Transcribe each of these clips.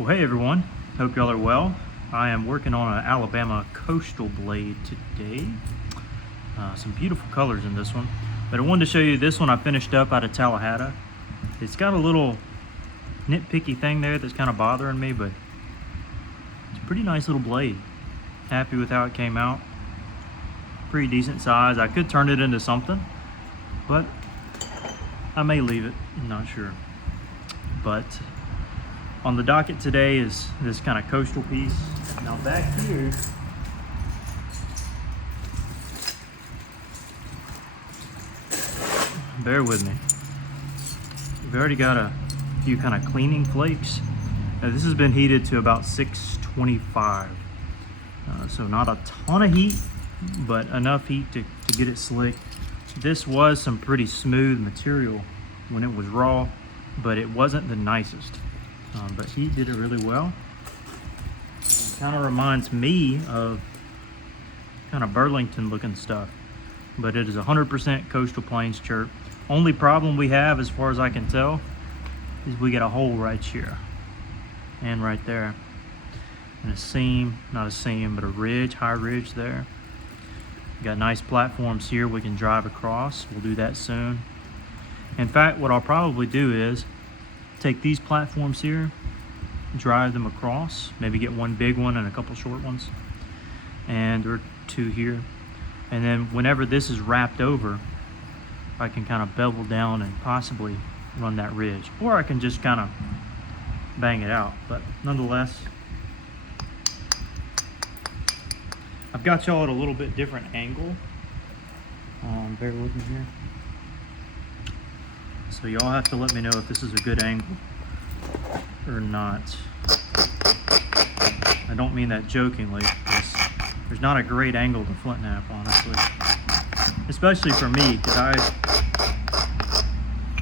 Well, hey everyone, hope y'all are well. I am working on an Alabama coastal blade today. Some beautiful colors in this one, but I wanted to show you this one I finished up out of Tallahassee. It's got a little nitpicky thing there that's kind of bothering me, but it's a pretty nice little blade. Happy with how it came out. Pretty decent size. I could turn it into something, but I may leave it, I'm not sure. But on the docket today is this kind of coastal piece. Now back here, bear with me. We've already got a few kind of cleaning flakes. Now this has been heated to about 625. So not a ton of heat, but enough heat to get it slick. This was some pretty smooth material when it was raw, but it wasn't the nicest. But heat did it really well. It kind of reminds me of kind of Burlington looking stuff, but it is 100% Coastal Plains chirp. Only problem we have, as far as I can tell, is we get a hole right here and right there, and a seam, not a seam, but a ridge, high ridge there. We got nice platforms here we can drive across. We'll do that soon. In fact, what I'll probably do is take these platforms here, drive them across, maybe get one big one and a couple short ones, or two here. And then whenever this is wrapped over, I can kind of bevel down and possibly run that ridge. Or I can just kind of bang it out. But nonetheless, I've got y'all at a little bit different angle. Bear with me here. So y'all have to let me know if this is a good angle or not. I don't mean that jokingly, because there's not a great angle to flint knap, honestly. Especially for me, because I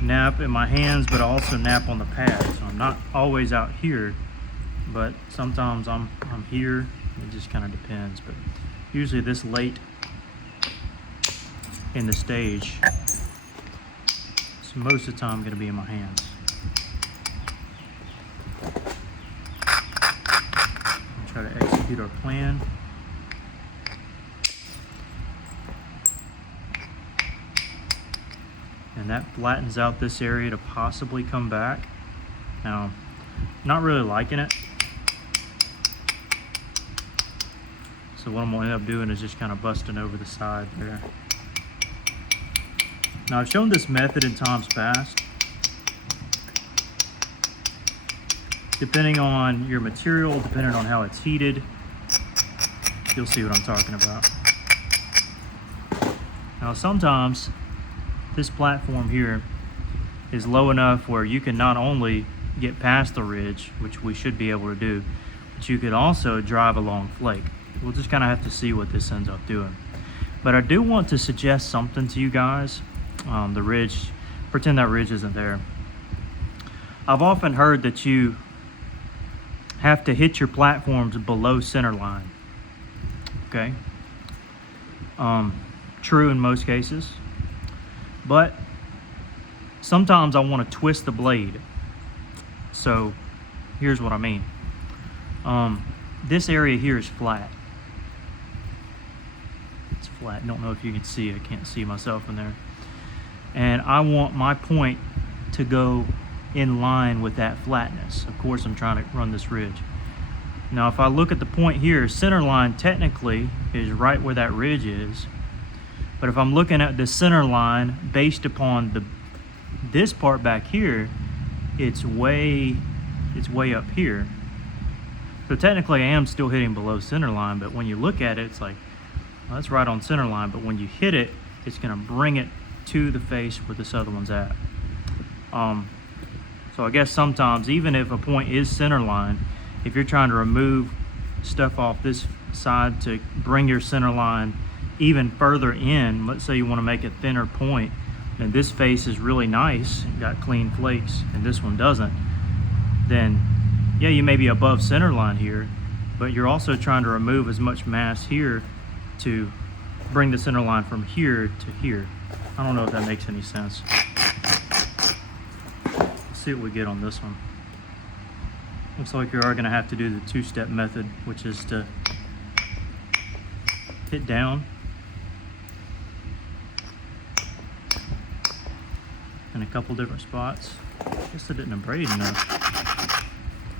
nap in my hands, but I also nap on the pad. So I'm not always out here, but sometimes I'm here. It just kind of depends. But usually this late in the stage, so most of the time I'm going to be in my hands. I'll try to execute our plan. And that flattens out this area to possibly come back. Now, not really liking it. So what I'm going to end up doing is just kind of busting over the side there. Now I've shown this method in times past. Depending on your material, depending on how it's heated, you'll see what I'm talking about. Now sometimes this platform here is low enough where you can not only get past the ridge, which we should be able to do, but you could also drive along flake. We'll just kind of have to see what this ends up doing. But I do want to suggest something to you guys. The ridge, pretend that ridge isn't there. I've often heard that you have to hit your platforms below center line. Okay. True in most cases. But sometimes I want to twist the blade. So here's what I mean. This area here is flat. It's flat. Don't know if you can see. I can't see myself in there. And I want my point to go in line with that flatness. Of course, I'm trying to run this ridge. Now, if I look at the point here, center line technically is right where that ridge is. But if I'm looking at the center line based upon this part back here, it's way up here. So technically I am still hitting below center line, but when you look at it, it's like, well, that's right on center line. But when you hit it, it's gonna bring it to the face where this other one's at. So I guess sometimes, even if a point is center line, if you're trying to remove stuff off this side to bring your center line even further in, let's say you want to make a thinner point, and this face is really nice, got clean flakes, and this one doesn't, then yeah, you may be above center line here, but you're also trying to remove as much mass here to bring the center line from here to here. I don't know if that makes any sense. Let's see what we get on this one. Looks like you are going to have to do the two-step method, which is to hit down in a couple different spots. I guess I didn't abrade enough.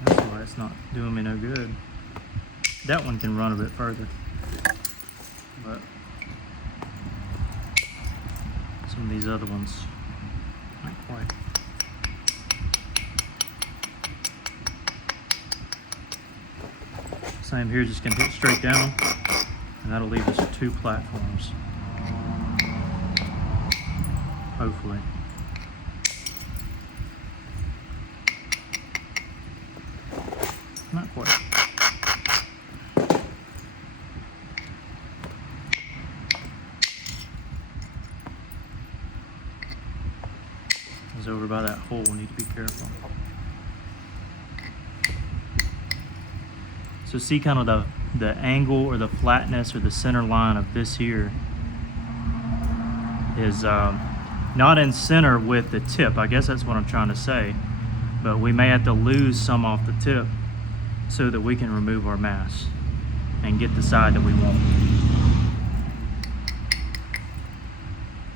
That's why it's not doing me no good. That one can run a bit further, but some of these other ones, not quite. Same here, just gonna hit straight down, and that'll leave us 2 platforms, hopefully. Not quite. It's over by that hole, we need to be careful. So see kind of the angle or the flatness or the center line of this here is not in center with the tip. I guess that's what I'm trying to say. But we may have to lose some off the tip so that we can remove our mass and get the side that we want.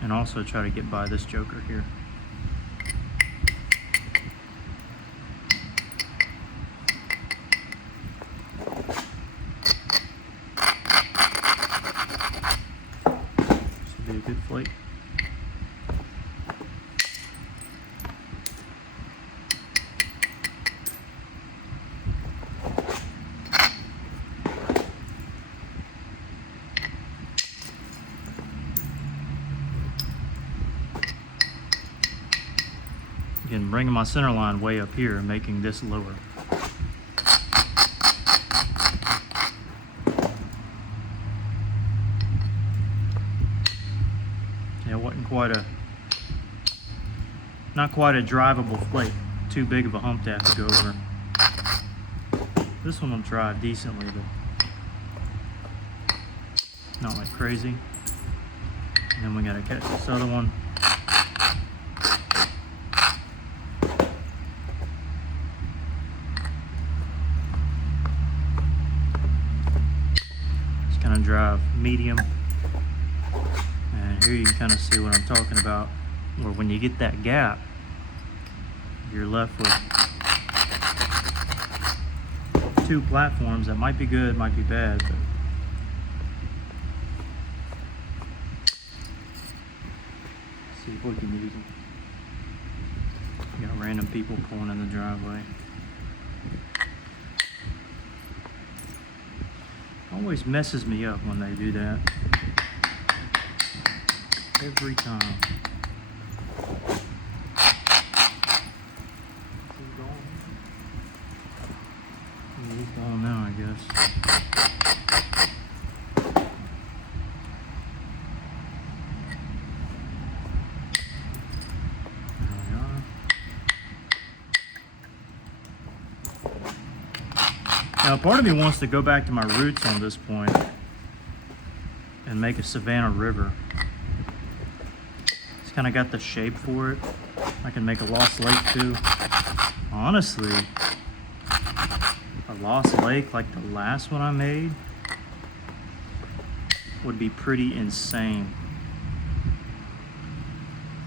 And also try to get by this joker here. This would be a good flake. Again, bringing my center line way up here and making this lower. Yeah, it wasn't not quite a drivable flake. Too big of a hump to have to go over. This one will drive decently, but not like crazy. And then we gotta catch this other one. Drive medium, and here you can kind of see what I'm talking about, where when you get that gap you're left with 2 platforms that might be good, might be bad, but see if we can use them. You got random people pulling in the driveway. Always messes me up when they do that. Every time. He's gone now, I guess. There we are. Now, part of me wants to go back to my roots on this point and make a Savannah River. It's kind of got the shape for it. I can make a Lost Lake too. Honestly, a Lost Lake like the last one I made would be pretty insane.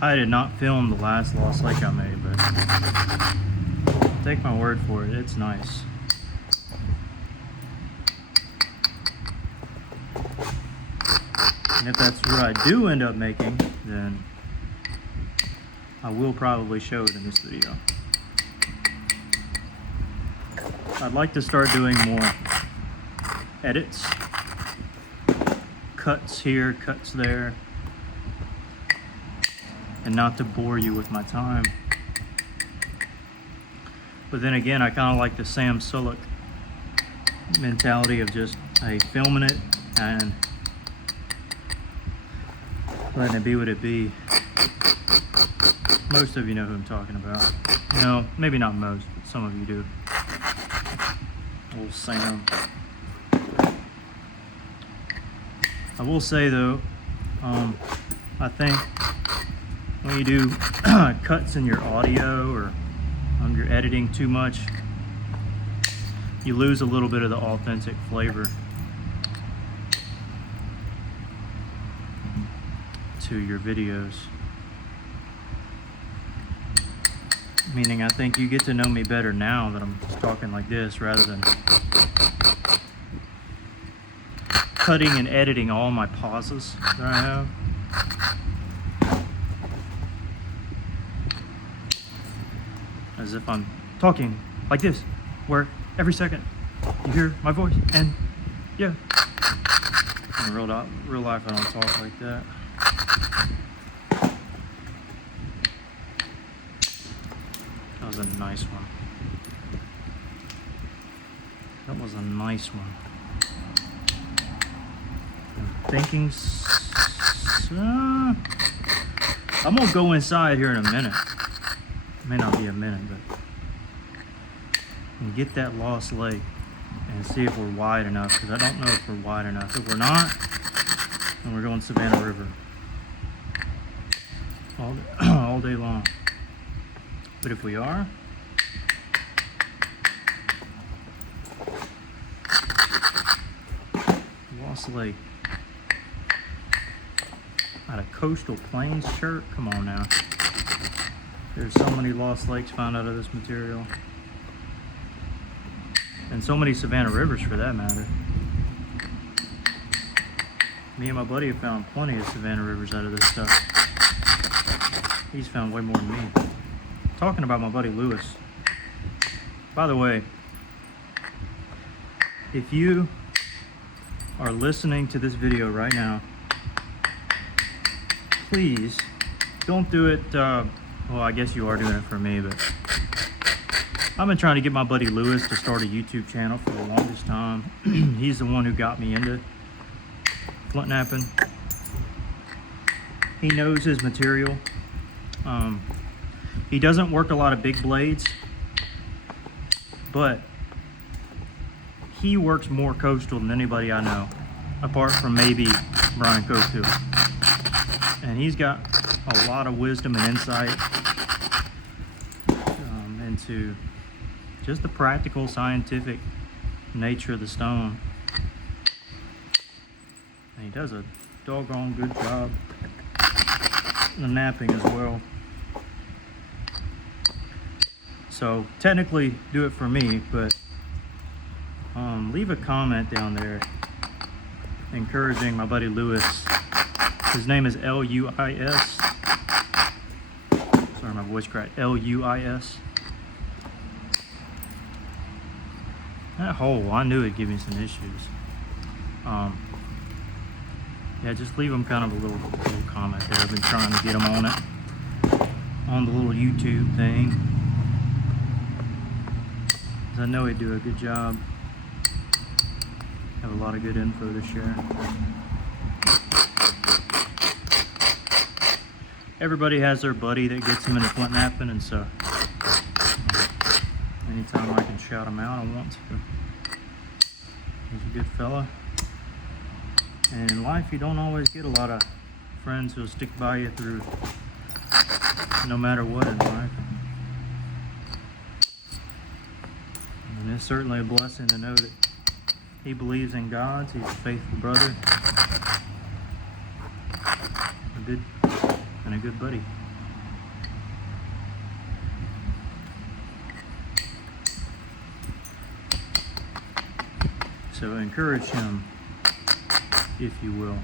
I did not film the last Lost Lake I made, but take my word for it, it's nice. And if that's what I do end up making, then I will probably show it in this video. I'd like to start doing more edits, cuts here, cuts there, and not to bore you with my time. But then again, I kind of like the Sam Sulek mentality of just, hey, filming it and letting it be what it be. Most of you know who I'm talking about. No, maybe not most, but some of you do. Old Sam. I will say though, I think when you do cuts in your audio or you're editing too much, you lose a little bit of the authentic flavor to your videos. Meaning, I think you get to know me better now that I'm just talking like this, rather than cutting and editing all my pauses that I have. As if I'm talking like this, where every second you hear my voice, and yeah. In real life, I don't talk like that. That was a nice one. That was a nice one. I'm thinking, I'm gonna go inside here in a minute. It may not be a minute, but and get that lost leg and see if we're wide enough, because I don't know if we're wide enough. If we're not, then we're going Savannah River all day long. But if we are, lost leg. Out of Coastal Plains shirt. Come on now. There's so many lost lakes found out of this material. And so many Savannah Rivers for that matter. Me and my buddy have found plenty of Savannah Rivers out of this stuff. He's found way more than me. Talking about my buddy Lewis. By the way, if you are listening to this video right now, please don't do it, well, I guess you are doing it for me, but I've been trying to get my buddy Lewis to start a YouTube channel for the longest time. He's the one who got me into Flintknapping. He knows his material. He doesn't work a lot of big blades, but he works more coastal than anybody I know, apart from maybe Brian Cofield. And he's got a lot of wisdom and insight into just the practical, scientific nature of the stone. And he does a doggone good job in napping as well. So technically do it for me, but leave a comment down there encouraging my buddy Lewis. His name is L-U-I-S. Sorry, my voice cracked. L-U-I-S. That hole, I knew it'd give me some issues. Yeah, just leave him kind of a little comment there. I've been trying to get him on it, on the little YouTube thing, because I know he'd do a good job. Have a lot of good info to share. Everybody has their buddy that gets them into Flintknapping, and so anytime I can shout him out, I want to. He's a good fella. And in life, you don't always get a lot of friends who'll stick by you through no matter what in life. And it's certainly a blessing to know that he believes in God. He's a faithful brother, and a good buddy. So encourage him, if you will.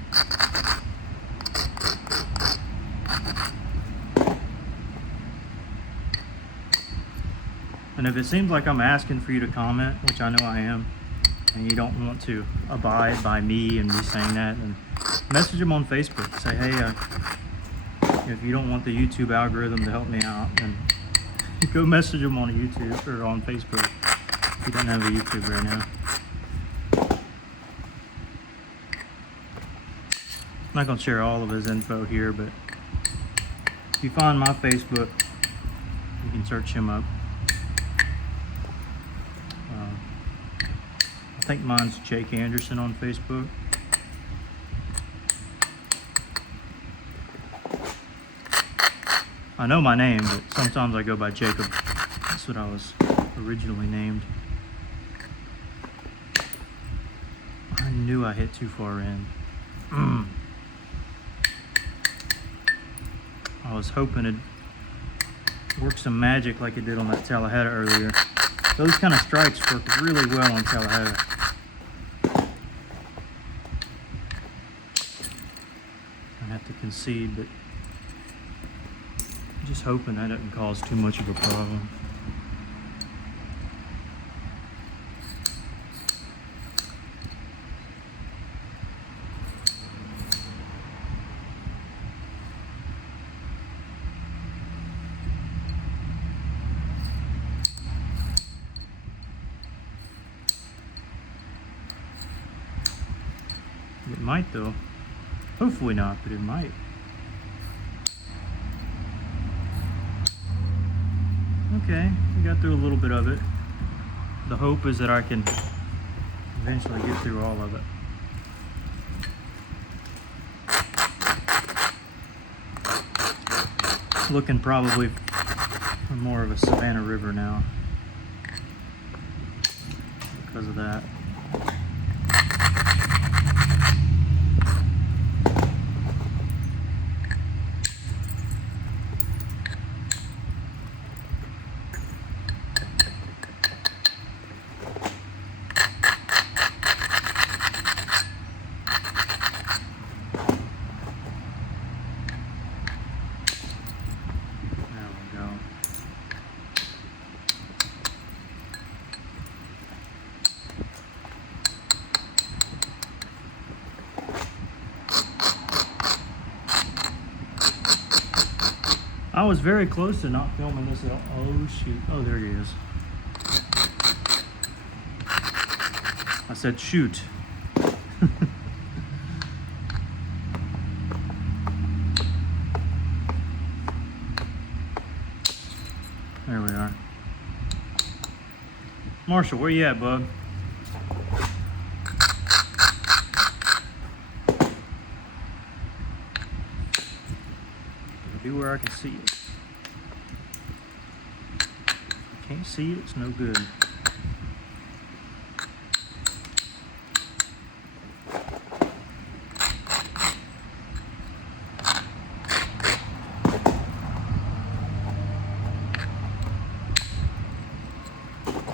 And if it seems like I'm asking for you to comment, which I know I am, and you don't want to abide by me and me saying that, then message him on Facebook. Say, hey, if you don't want the YouTube algorithm to help me out, then go message him on YouTube or on Facebook. He doesn't have a YouTube right now. I'm not going to share all of his info here, but if you find my Facebook, you can search him up. I think mine's Jake Anderson on Facebook. I know my name, but sometimes I go by Jacob. That's what I was originally named. knew I hit too far in. I was hoping it'd work some magic like it did on that Tallahassee earlier. Those kind of strikes work really well on Tallahassee. I have to concede, but I'm just hoping that doesn't cause too much of a problem. It might though. Hopefully not, but it might. Okay, we got through a little bit of it. The hope is that I can eventually get through all of it. Looking probably for more of a Savannah River now because of that. I was very close to not filming this at all. Oh shoot. Oh, there he is. I said shoot. There we are. Marshall, where you at, bub? Be where I can see it. Can't see it, it's no good.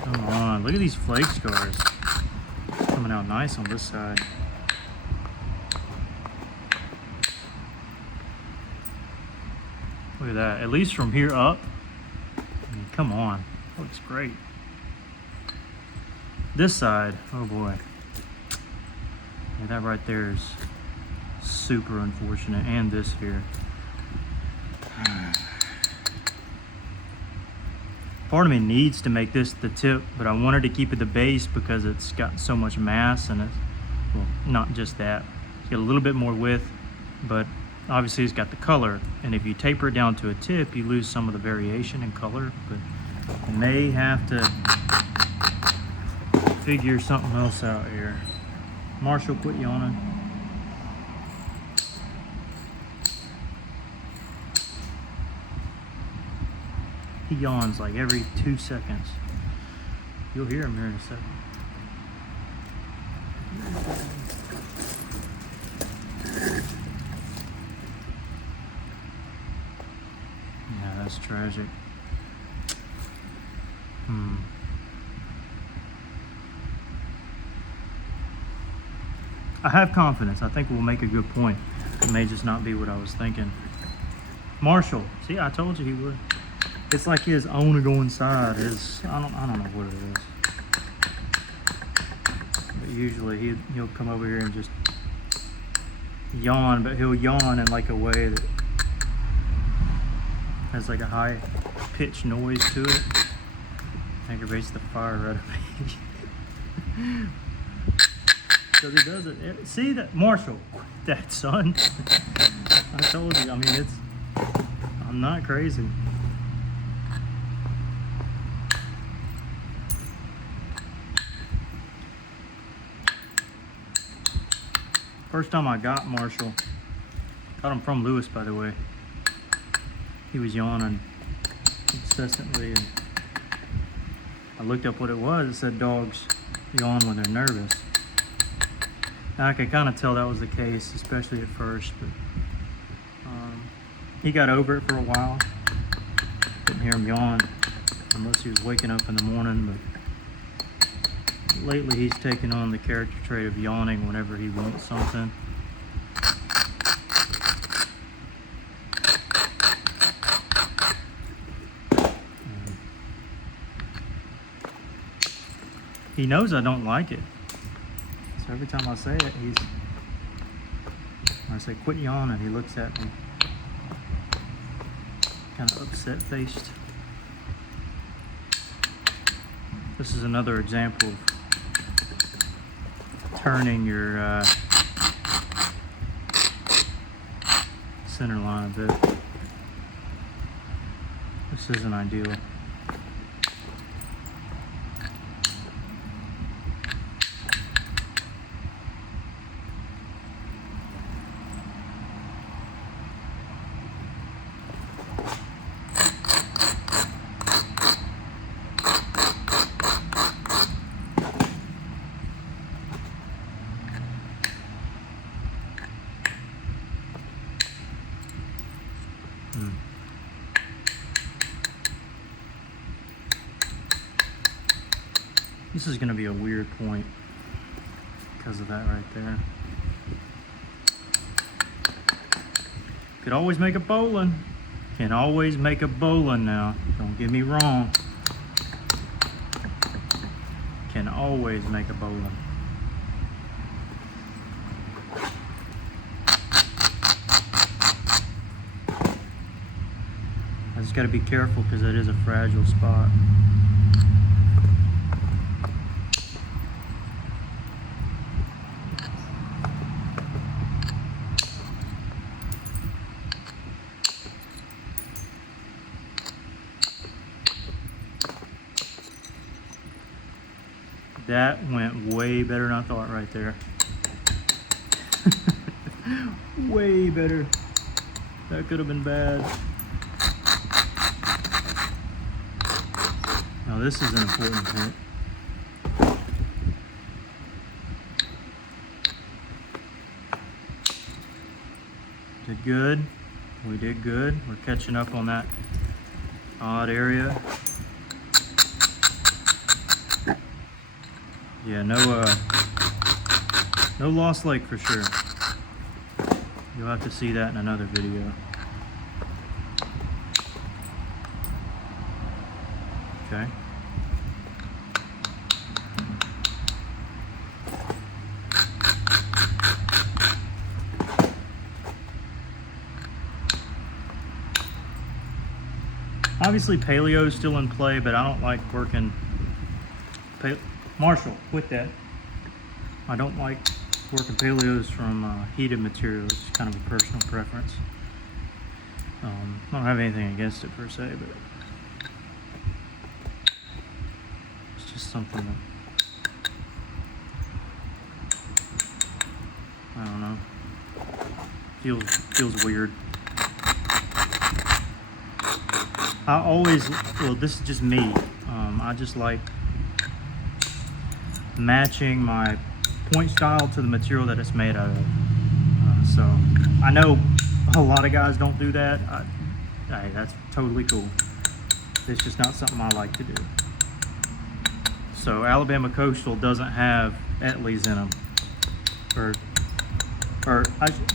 Come on, look at these flake scars. It's coming out nice on this side. Look at that, at least from here up. I mean, come on, looks great. This side, oh boy. Yeah, that right there is super unfortunate, and this here. Part of me needs to make this the tip, but I wanted to keep it the base because it's got so much mass, and it's, well, not just that. It's got a little bit more width, but obviously it's got the color, and if you taper it down to a tip, you lose some of the variation in color, but I may have to figure something else out here. Marshall, quit yawning. He yawns like every 2 seconds. You'll hear him here in a second. Yeah, that's tragic. I have confidence. I think we'll make a good point. It may just not be what I was thinking. Marshall, see, I told you he would. It's like his own going side is, I don't know what it is. But usually he'll come over here and just yawn, but he'll yawn in like a way that has like a high pitched noise to it. Aggravates the fire out of me. So he does it. See that, Marshall? That son. I told you. I mean, I'm not crazy. First time I got Marshall, got him from Lewis, by the way. He was yawning incessantly, and I looked up what it was. It said dogs yawn when they're nervous. I could kind of tell that was the case, especially at first, but he got over it for a while. Didn't hear him yawn unless he was waking up in the morning, but lately he's taken on the character trait of yawning whenever he wants something. He knows I don't like it. So every time I say it, when I say quit yawning, he looks at me kind of upset faced. This is another example of turning your center line a bit. This isn't ideal. This is going to be a weird point because of that right there. Could always make a bowling. Can always make a bowling now. Don't get me wrong. Can always make a bowling. I just got to be careful because it is a fragile spot. That went way better than I thought right there. Way better. That could have been bad. Now this is an important hit. Did good. We did good. We're catching up on that odd area. Yeah, no lost lake for sure. You'll have to see that in another video. Okay. Obviously paleo is still in play, but I don't like working Marshall, quit that. I don't like working paleos from heated materials. It's kind of a personal preference. I don't have anything against it per se, but it's just something that I don't know. Feels weird. I always, well, this is just me. I just like matching my point style to the material that it's made out of. So I know a lot of guys don't do that. Hey, that's totally cool. It's just not something I like to do. So Alabama Coastal doesn't have Etleys in them.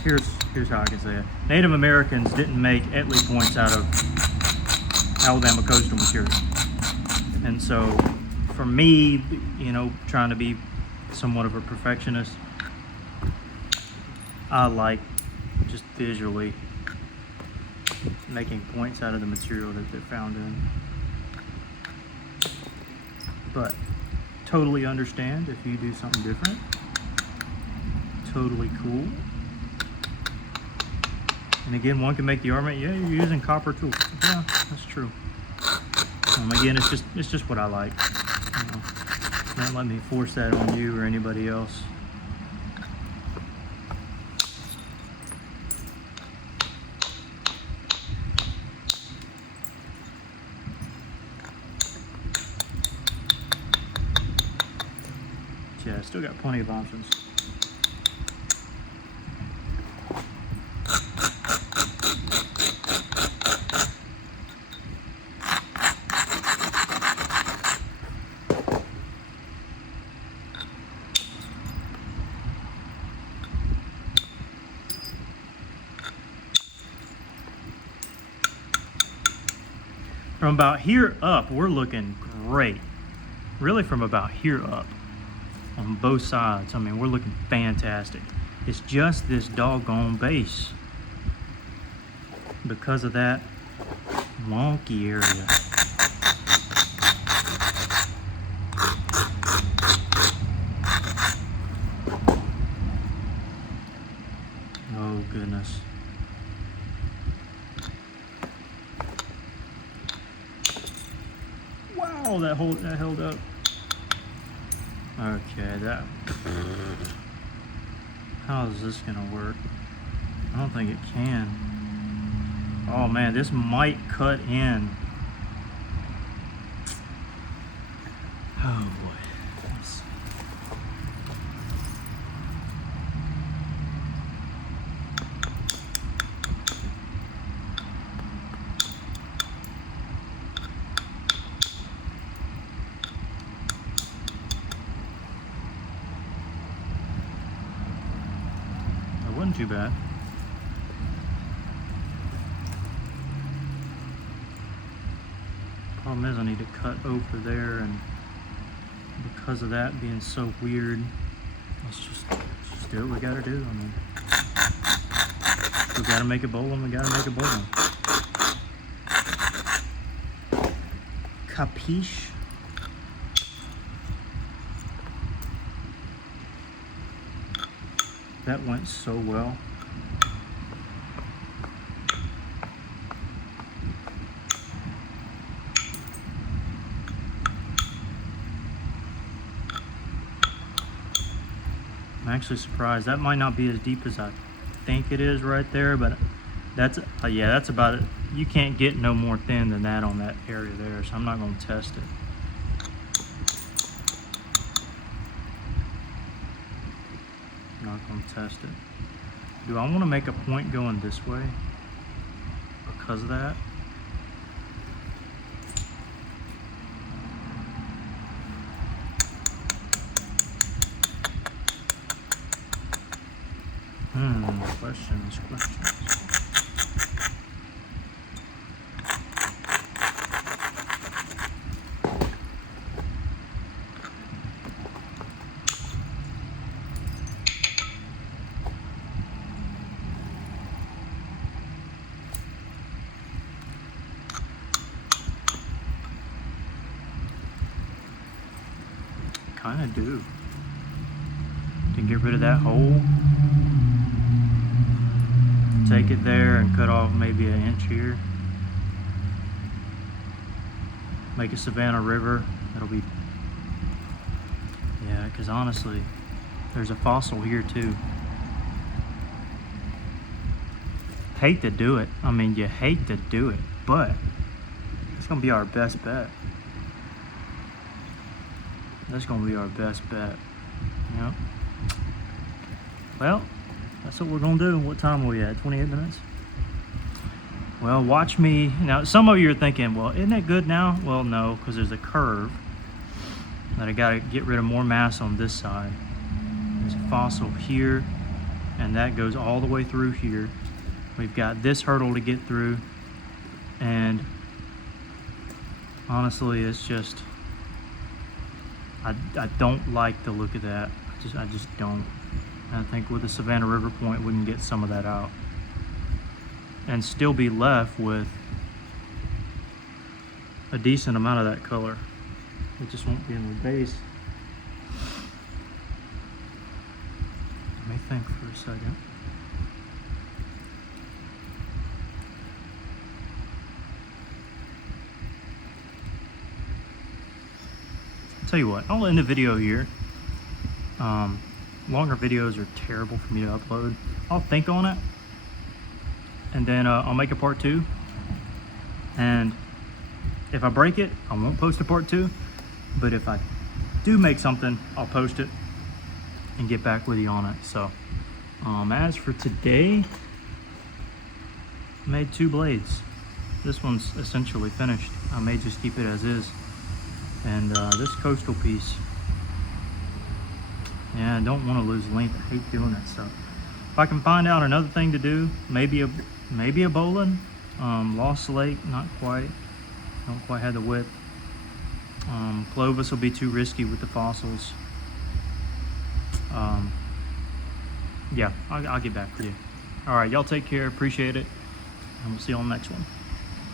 Here's how I can say it. Native Americans didn't make Etley points out of Alabama Coastal material. And so for me, you know, trying to be somewhat of a perfectionist, I like just visually making points out of the material that they're found in. But totally understand if you do something different. Totally cool. And again, one can make the argument, yeah, you're using copper tools. Yeah, that's true. Again, it's just what I like. You know, don't let me force that on you or anybody else. Yeah, I still got plenty of options. From about here up, we're looking great. Really from about here up on both sides. I mean, we're looking fantastic. It's just this doggone base. Because of that wonky area. Oh goodness. Wow, that held up. Okay, that. How is this gonna work? I don't think it can. Oh man, this might cut in. Oh boy. Let's see. That wasn't too bad. Problem is I need to cut over there, and because of that being so weird, let's just do what we gotta do. I mean, we gotta make a bowling, we gotta make a bowling. Capiche? That went so well. I'm actually surprised. That might not be as deep as I think it is right there, but that's yeah, that's about it. You can't get no more thin than that on that area there, so I'm not going to test it. Not going to test it. Do I want to make a point going this way because of that? Questions. Kind of do. To get rid of that hole. Take it there and cut off maybe an inch here. Make a Savannah River. That'll be, yeah, because honestly, there's a fossil here too. Hate to do it. I mean, you hate to do it, but it's gonna be our best bet. That's gonna be our best bet. Yep. Well, that's what we're gonna do. What time are we at? 28 minutes? Well, watch me. Now, some of you are thinking, well, isn't that good now? Well, no, because there's a curve that I gotta get rid of more mass on this side. There's a fossil here, and that goes all the way through here. We've got this hurdle to get through, and honestly, it's just, I don't like the look of that. I just don't. I think with the Savannah River point, we can get some of that out and still be left with a decent amount of that color. It just won't be in the base. Let me think for a second. I'll tell you what, I'll end the video here. Longer videos are terrible for me to upload. I'll think on it, and then I'll make a part 2. And if I break it, I won't post a part 2. But if I do make something, I'll post it and get back with you on it. So, as for today, I made 2 blades. This one's essentially finished. I may just keep it as is. And this coastal piece. Yeah, I don't want to lose length. I hate doing that stuff. If I can find out another thing to do, maybe a bowline. Lost Lake, not quite. Don't quite have the whip. Clovis will be too risky with the fossils. Yeah, I'll get back to you. All right, y'all take care. Appreciate it. And we'll see you on the next one.